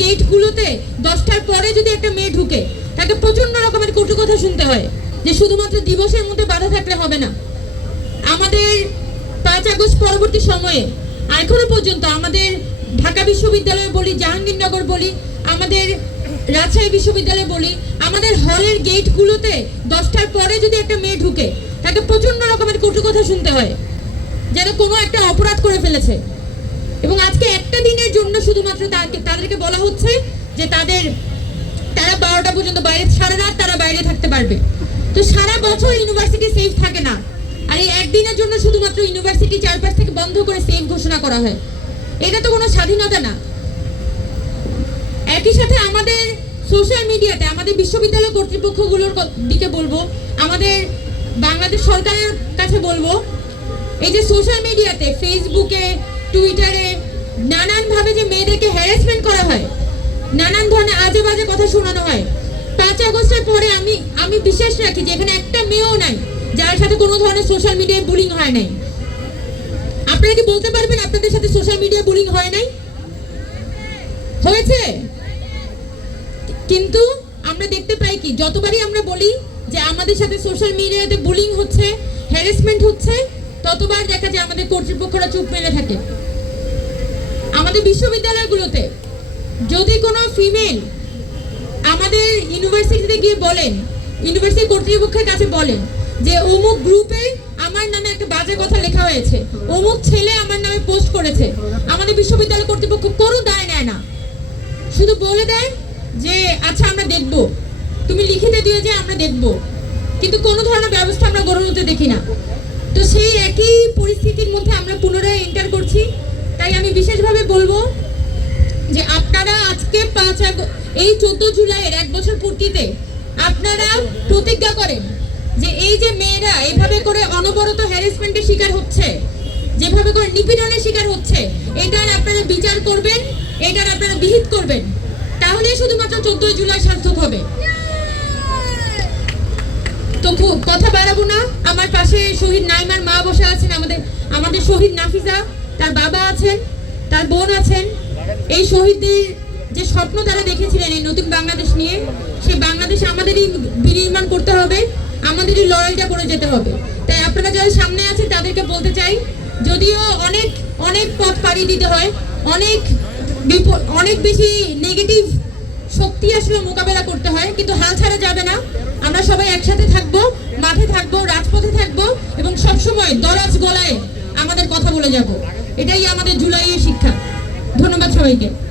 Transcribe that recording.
গেটগুলোতে দশটার পরে যদি একটা মেয়ে ঢুকে, তাকে প্রচণ্ড রকমের কটু কথা শুনতে হয়, যে শুধুমাত্র দিবসের মধ্যে বাধা থাকলে হবে না। আমাদের পাঁচ আগস্ট পরবর্তী সময়ে, এখনও পর্যন্ত আমাদের ঢাকা বিশ্ববিদ্যালয় বলি, জাহাঙ্গীরনগর বলি, আমাদের রাজশাহী বিশ্ববিদ্যালয় বলি, আমাদের হলের গেটগুলোতে দশটার পরে যদি একটা মেয়ে ঢুকে, তাকে প্রচণ্ড রকমের কটু কথা শুনতে হয়, যেন কোনো একটা অপরাধ করে ফেলেছে। এবং আজকে জন্য শুধুমাত্র তাদেরকে বলা হচ্ছে যে তাদের তারা বারোটা পর্যন্ত বাইরে সারা রাত তারা বাইরে থাকতে পারবে। তো সারা বছর ইউনিভার্সিটি সেফ থাকে না। আর এই একদিনের জন্য শুধুমাত্র ইউনিভার্সিটি চারপাশ থেকে বন্ধ করে সেফ ঘোষণা করা হয়। এটা তো কোনো স্বাধীনতা না। একই সাথে আমাদের সোশ্যাল মিডিয়াতে আমাদের বিশ্ববিদ্যালয় কর্তৃপক্ষগুলোর দিকে বলব, আমাদের বাংলাদেশ সরকারের কাছে বলব, এই যে সোশ্যাল মিডিয়াতে ফেসবুকে টুইটারে নানানভাবে যে মেয়েদেরকে হ্যারাসমেন্ট করা হয়, নানান ধরনের আজে বাজে কথা শোনানো হয়। পাঁচ আগস্টের পরে আমি আমি বিশ্বাস রাখি যে এখানে একটা মেয়েও নাই, যার সাথে কোনো ধরনের সোশ্যাল মিডিয়ায় বুলিং হয় নাই। আপনারা কি বলতে পারবেন আপনাদের সাথে সোশ্যাল মিডিয়া বুলিং হয় নাই? হয়েছে? কিন্তু আমরা দেখতে পাই কি, যতবারই আমরা বলি যে আমাদের সাথে সোশ্যাল মিডিয়াতে বুলিং হচ্ছে হ্যারাসমেন্ট হচ্ছে, ততবার দেখা যায় আমাদের কর্তৃপক্ষরা চুপ মেরে থাকে। আমাদের বিশ্ববিদ্যালয়গুলোতে যদি কোনো ফিমেল আমাদের ইউনিভার্সিটিতে গিয়ে বলেন ইউনিভার্সিটি কর্তৃপক্ষের কাছে বলেন যে অমুক গ্রুপে আমার নামে একটা বাজে কথা লেখা হয়েছে, অমুক ছেলে আমার নামে পোস্ট করেছে, আমাদের বিশ্ববিদ্যালয় কর্তৃপক্ষ কোনো দায় নেয় না। শুধু বলে দেয় যে আচ্ছা আমরা দেখব। তুমি লিখিতে দিয়ে যে আমরা দেখব। কিন্তু কোনো ধরনের ব্যবস্থা আমরা গড়ে উঠতে দেখি না। তো সেই একই পরিস্থিতির মধ্যে আমরা পুনরায় এন্টার করছি। তাই আমি বিশেষভাবে বলব যে আপনারা আজকে পাঁচ এই চোদ্দ জুলাইয়ের এক বছর পূর্তিতে আপনারা প্রতিজ্ঞা করেন যে এই যে মেয়েরা এভাবে করে অনবরত হ্যারাসমেন্টের শিকার হচ্ছে, যেভাবে করে নিপীড়নের শিকার হচ্ছে, এটার আপনারা বিচার করবেন, এটার আপনারা বিহিত করবেন। তাহলে শুধুমাত্র চোদ্দই জুলাই সার্থক হবে। তো খুব কথা বাড়াবো না। আমার পাশে শহীদ নাইমার মা বসে আছেন, আমাদের আমাদের শহীদ নাফিজা তার বাবা আছেন, তার বোন আছেন, এই শহীদদের যে স্বপ্ন তারা দেখেছিলেন এই নতুন বাংলাদেশ নিয়ে, সেই বাংলাদেশ আমাদেরই বিনির্মাণ করতে হবে, আমাদেরই লড়াইটা করে যেতে হবে। তাই আপনারা যারা সামনে আছেন, তাদেরকে বলতে চাই, যদিও অনেক অনেক পথ পাড়ি দিতে হয়, অনেক অনেক বেশি নেগেটিভ শক্তি আসলে মোকাবেলা করতে হয়, কিন্তু হাল ছাড়া যাবে না। আমরা সবাই একসাথে থাকব, মাঠে থাকব, রাজপথে থাকব এবং সবসময় দরাজ গলায় আমাদের কথা বলে যাব। এটাই আমাদের জুলাইয়ের শিক্ষা। ধন্যবাদ সবাইকে।